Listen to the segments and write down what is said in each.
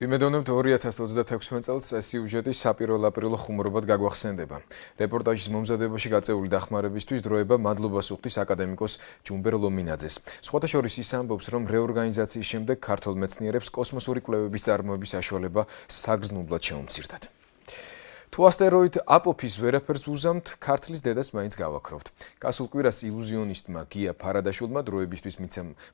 ვიმედოვნებთ 2026 წელს სიუჟეტი საპირველ აპრილო ხუმრობად გაგვახსენდება. რეპორტაჟის მომზადებაში გაწეული დახმარებისთვის დროება მადლობას უხდის აკადემიკოს ჯუმბერ ლომინაძეს. სხვათა შორის ის ამბობს, რომ რეორგანიზაციის შემდეგ ქართველ მეცნიერებს კოსმოსური კვლევების წარმოების საშუალება საგრძნობლად შეუმცირდათ. თუ ასტეროიდ აპოფის ვერაფერს უზამთ, ქართლის დედას მაინც გავაქრობთ. გასულ კვირას ილუზიონისტმა გია ფარადაშვილმა დროებისთვის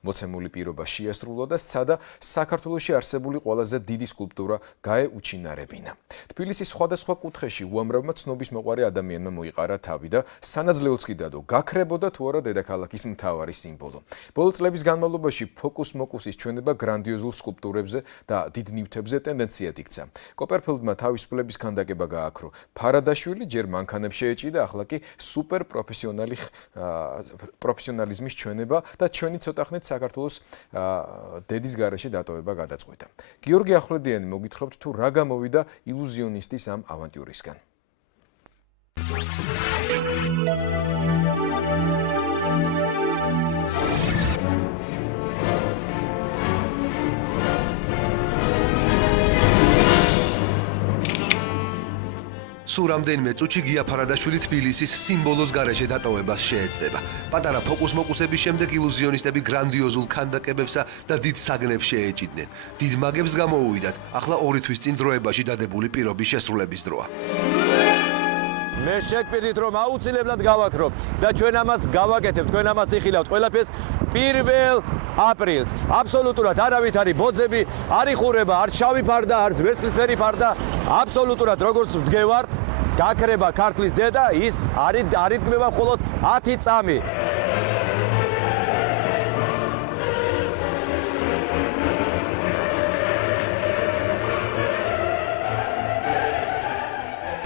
მოცემული პირობა შეასრულა და სცადა საქართველოში არსებული ყველაზე დიდი სკულპტურა გაე უჩინარებინა. თბილისის სხვადასხვა კუთხეში უამრავმა ცნობისმოყვარე ადამიანმა მოიყარა თავი და სანაძლეოც კი დადო, გაქრებოდა თუ არა დედაქალაქის მთავარი სიმბოლო. ბოლო წლების განმავლობაში ფოკუს-მოკუსის ჩვენება გრანდიოზულ სკულპტურებზე და დიდ ნივთებზე ტენდენციად იქცა. კოპერფილდმა თავისუფლების ქანდაკება აკრო. ფარადაშვილი ჯერ მანქანებს შეეჭიდა, ახლა კი სუპერ პროფესიონალიზმის ჩვენება და ჩვენი ცოტა ხნით საქართველოს დედის გარეშე დატოვება გადაწყვეტა. გიორგი ახვლედიანი მოგითხრობთ თუ რა გამოვიდა ილუზიონისტის ამ ავანტიურისგან. სულ რამდენიმე წუთში გია ფარადაშვილი თბილისის სიმბოლოს გარეშე დატოვებას შეეცდება. პატარა ფოკუს-მოკუსების შემდეგ ილუზიონისტები გრანდიოზულ ქანდაკებებსა და დიდ საგნებს შეეჭიდნენ. დიდ მაგებს გამოუვიდათ. ახლა 2 თვის წინ დროებაში დადებული პირობის შესრულების დროა. მე შეგპირდით რომ აუცილებლად გავაქრობ და ჩვენ ამას გავაკეთებთ, თქვენ ამას იხილავთ ყველაფერს 1 აპრილს. აბსოლუტურად არავით არის ბოძები, არ იხურება, არ შავი ფარდა, არ ვერცხლისფერი ფარდა, აბსოლუტურად როგორც ვდგევართ, გაქრება ქართლის დედა, ის არ იდგმება მხოლოდ 10 წამი.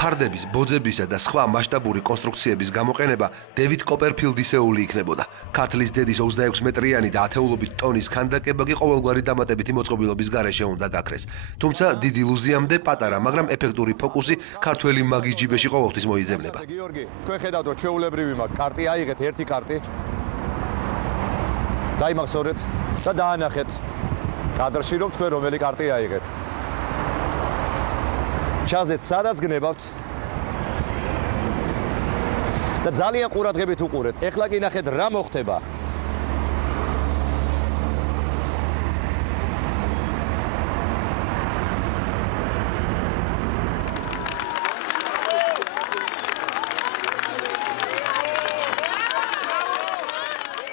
ფარდების, ბოძებისა და სხვა მასშტაბური კონსტრუქციების გამოყენება დევიდ კოპერფილდისეული იქნებოდა. ქართლის დედის 26 მეტრიანი და ათეულობით ტონის ქანდაკება კი ყოველგვარი დამატებითი მოწყობილობის გარეშე უნდა გაქრეს. თუმცა დიდ ილუზიამდე პატარა, მაგრამ ეფექტური ფოკუსი ქართველი მაგის ჯიბეში ყოველთვის მოიძებნება. გიორგი, თქვენ ხედავთ რომ ჩვეულებრივი მაგ კარტი აიღეთ ერთი კარტი. დაიმახსოვრეთ და დაანახეთ. კადრში რომ თქვენ რომელი კარტი აიღეთ. ჩაზეთ სადაც გნებავთ და ძალიან ყურადღებით უყურეთ. ეხლა კი ნახეთ რა მოხდება.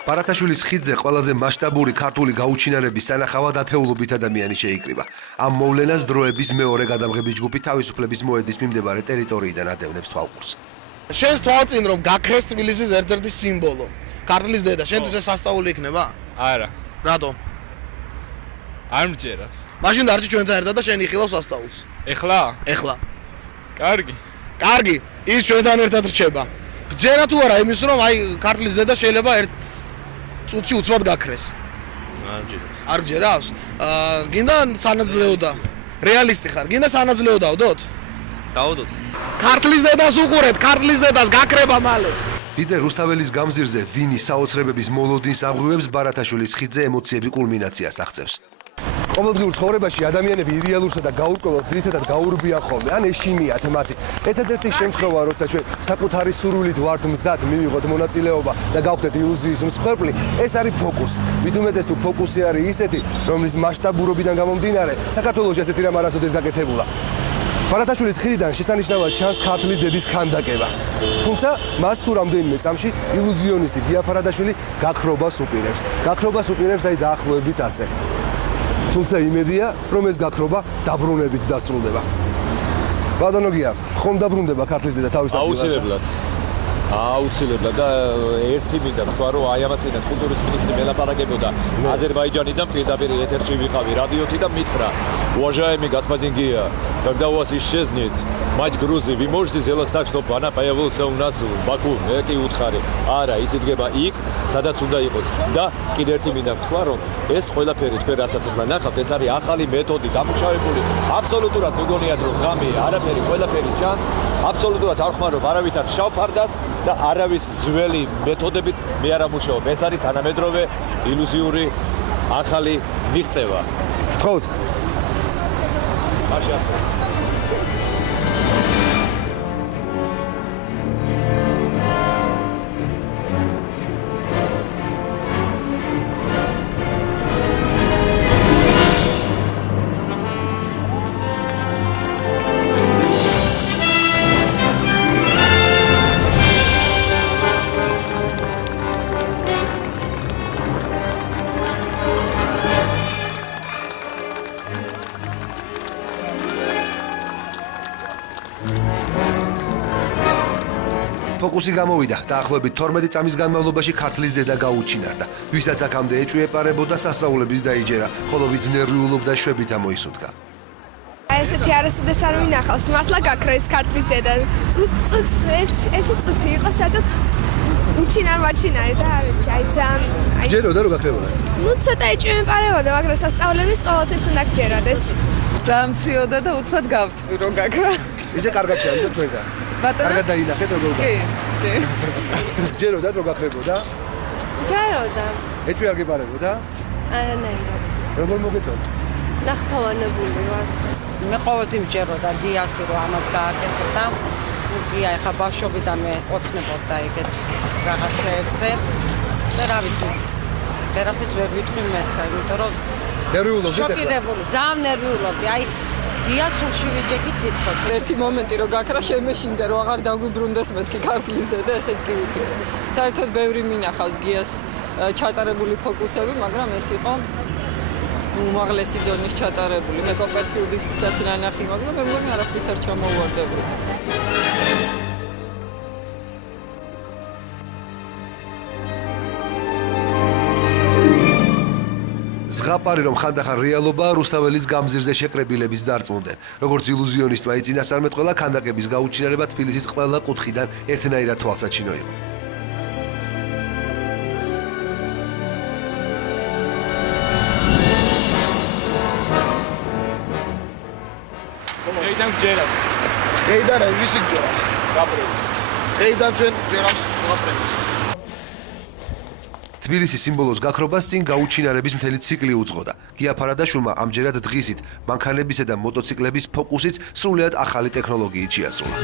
პარათაშვილის ხიდზე ყველაზე მასშტაბური ქართული გაუჩინარების სანახავად ათეულობით ადამიანი შეიკრიბა. ამ მოვლენას დროების მეორე გადამღების ჯგუფი თავისუფლების მოედის მიმდებარე ტერიტორიიდან ადევნებს თვალყურს. შენს თვალწინ რომ გაქრეს თბილისის ერთ-ერთი სიმბოლო, ქართლის დედა, შენთვის ეს სასწაული იქნება? არა. რატომ? არ მჯერას. მაშინ დარჩი ჩვენთან ერთად და შენ იხილავ სასწაულს. ეხლა? ეხლა. კარგი. კარგი, ის ჩვენთან ერთად რჩება. გჯერა თუ არა იმის რომ აი ქართლის დედა შეიძლება ერთ წუთში უცბად გაქრეს. არ მჯერას. არ გჯერავს? გინდა სანაძლეოდა. რეალისტი ხარ. გინდა სანაძლეო დავდოთ? დავდოთ. ქართლის დედას უყურეთ, ქართლის დედას გაქრება მალე. ვიდრე რუსთაველის გამზირზე ვინის საოცრებების მოლოდინს აღვივებს, ბარათაშვილის ხიდზე ემოციები კულმინაციას აღწევს. ყოველდღიურ ცხოვრებაში ადამიანები იდეალურსა და გაურკვეველს ძირითადად გაურბიან ხოლმე, ან ეშინიათ მათი. ერთადერთი შემთხვევა, როცა ჩვენ საკუთარი სურვილით ვართ მზად მივიღოთ მონაწილეობა და გავხდეთ ილუზიის მსხვერპლი, ეს არის ფოკუსი. მით უმეტეს თუ ფოკუსი არის ისეთი, რომლის მასშტაბურობიდან გამომდინარე, საქართველოში ასეთი რამ არასოდეს გაკეთებულა. ბარათაშვილის ხიდიდან შესანიშნავად ჩანს ქართლის დედის ქანდაკება. თუმცა მას სულ რამდენიმე წამში ილუზიონისტი გია ფარადაშვილი გაქრობას უპირებს. გაქრობას უპირებს აი დაახლოებით ასე. თუმცა იმედია, რომ ეს გაქრობა დაბრუნებით დასრულდება. ბატონო გია, ხომ დაბრუნდება ქართლის დედა თავის ადგილას? აუცილებლად და ერთი მინდა თქვა რომ აი ამასიდან კულტურის მინისტრი მელაპარაკებოდა აზერბაიჯანიდან პირდაპირ ეთერში ვიყავი რადიოთი და მითხრა уважаемый господин Гия, когда у вас исчезнет мать Грузии, вы можете сделать так, чтобы она появилась у нас в Баку, ეკი უთხარი. არა, ის იდგება იქ, სადაც უნდა იყოს. და კიდევ ერთი მინდა ვთქვა, რომ ეს ყველაფერი თქვენ რასაც ახლა ნახავთ, ეს არის ახალი მეთოდი დამუშავებული. აბსოლუტურად მეგონიათ რომ გამი არაფერი ყველაფერი ჩანს. აბსოლუტურად არ ხმარობ არავითარ შავ ფარდას და არავის ძველი მეთოდებით მე არ ამუშავებ. ეს არის თანამედროვე ილუზიური ახალი მიღწევა. გთხოვთ. მაშინ ასე. ფოკუსი გამოვიდა. დაახლოებით 12 წამის განმავლობაში ქართლის დედა გაუჩინარდა. ვისაც აქამდე ეჭვიეპარებოდა სასწაულების დაიჯერა, ხოლო ვინც ნერვიულობდა შვებით ამოისუნთქა. ესეთი არასოდეს არ მინახავს. მართლა გაქრა ეს ქართლის დედა. ერთი წუთი იყო სადაც უჩინარ-ვაჩინარი და არ ვიცი, აი ძალიან ჯეროდა რომ გაქრებოდა. ნუ ცოტა ეჭვიეპარებოდა, მაგრამ სასწავლების ყოველთვის უნდა გჯეროდეს. ძალიან მციოდა და უცბად გავთვლი რომ გაქრა. ისე კარგად შევიდა თქვენგან. ბატონო. კარგად დაინახეთ როგორ გა. კი. ჯეროდა რომ გაქრებოდა. ჯეროდა. ეჭვი არ გეპარებოდა? არანაირად. როგორ მოგეწონა? ნახტოვანებული ვარ. მე ყოველთვის მჯეროდა გიასი რომ ამას გააკეთებდა. გია ეხა ბავშვობიდანვე ოცნებობდა ეგეთ რაღაცეებზე. და რა ვიცი. ვერაფერს ვერ ვიტყვი მეცა, იმიტომ რომ ნერვიულობდი ეხლა. შოკირებული, ძალიან ნერვიულობდი. აი გია სულში ვიჯექი თითქოს. ერთი მომენტი რომ გაქრა შემეშინდა რომ აღარ დაგვიბრუნდეს მეთქი ქართლის დედა, ესეც კი ვიფიქრე. საერთოდ ბევრი მინახავს გიას ჩატარებული ფოკუსები, მაგრამ ეს იყო უმაღლესი დონის ჩატარებული. მე კოპერფილდისაც ნანახი, მაგრამ მე მგონი არაფრით არ ჩამოვარდებული. ზღაპარი რომ ხანდახან რეალობაა რუსთაველის გამზირზე შეკრებილების დარწმუნდნენ. როგორც ილუზიონისტმა იწინასწარმეტყველა, ქანდაკების გაუჩინარება თბილისის ყველა კუთხიდან ერთნაირად თვალსაჩინო იყო. ეიდან გჯერავს. ეიდან ვისი გჯერავს? საპრევის. ეიდან ჩვენ გჯერავს ზღაპრების. თბილისის სიმბოლოს გაქრობას წინ გაუჩინარების მთელი ციკლი უძღოდა. გია ფარადაშვილმა ამჯერად დღისით მანქანებისა და მოტოციკლების ფოკუსიც სრულიად ახალი ტექნოლოგიით შეასრულა.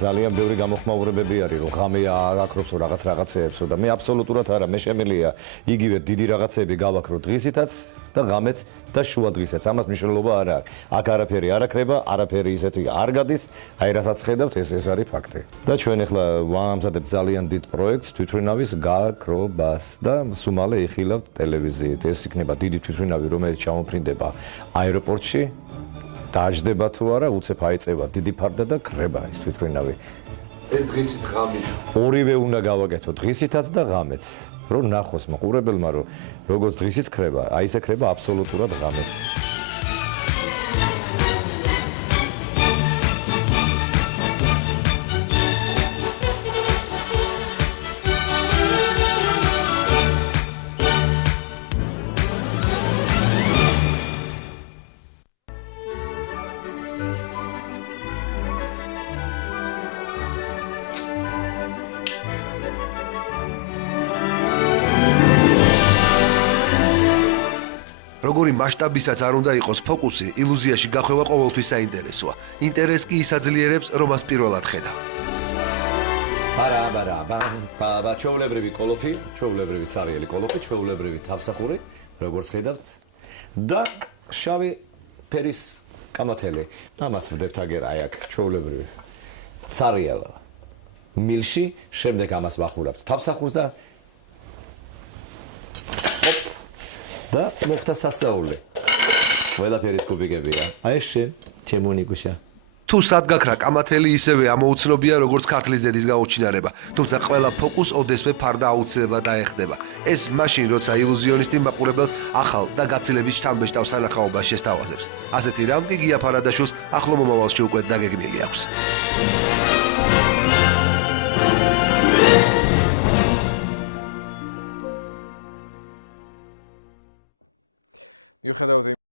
ძალიან ბევრი გამოხმაურებები არის, რომ ღამე აკროფსო რაღაცეებსო და მე აბსოლუტურად არა, მე შემიძლია იგივე დიდი რაღაცეები გავაკრო დღისითაც და ღამეც და შუა დღისაც. ამას მნიშვნელობა არ აქვს. აქ არაფერი არ აკრება, არაფერი ისეთი არ გადის, აი რასაც ხედავთ, ეს არის ფაქტი. და ჩვენ ახლა ვამზადებთ ძალიან დიდ პროექტს თვითმფრინავის გაქრობას და სულ იხილავთ ტელევიზიით. ეს იქნება დიდი თვითმფრინავი, რომელიც ჩამოფრინდება აეროპორტში. დაждდება თუ არა, უცებ აიწევა დიდი ფარდა და კრება ის თვითმფრინავი. ეს დღისით ღამით. ორივე უნდა გავაკეთო, დღისითაც და ღამეც. რომ ნახოს მაყურებელმა, რომ როგორც დღისით კრება, აი ესე კრება აბსოლუტურად ღამეც. როგორი მასშტაბისაც არ უნდა იყოს ფოკუსი, ილუზიაში გახვევა ყოველთვის საინტერესოა. ინტერესს კი ისაძლიერებს, რომ მას პირველად ხედავ. ბა ჩვეულებრივი კოლოფი, ჩვეულებრივი ცარიელი კოლოფი, ჩვეულებრივი თავსახური, როგორც ხედავთ და შავი ფერის კამათელი. ამას ვდებთ აგერ აი აქ ჩვეულებრივი ცარიელ მილში, შემდეგ ამას ვახურავთ თავსახურს და მოხდა სასწაული. ყველაფერი კუბიკებია. აი შენ, ჩემო ნიკუშა. თუ სადგაქრა კამათელი ისევე ამოუცნობია როგორც ქართლის დედის გაუჩინარება, თუმცა ყველა ფოკუს ოდესმე ფარდა აუცილებლად აეხდება. ეს მაშინ როცა ილუზიონისტი მაყურებელს ახალ და გაცილებით შთამბეჭდავ სანახაობას შესთავაზებს. ასეთი რამ კი გია ფარადაშვილს ახლო მომავალში უკვე დაგეგმილი აქვს. მიუხედავად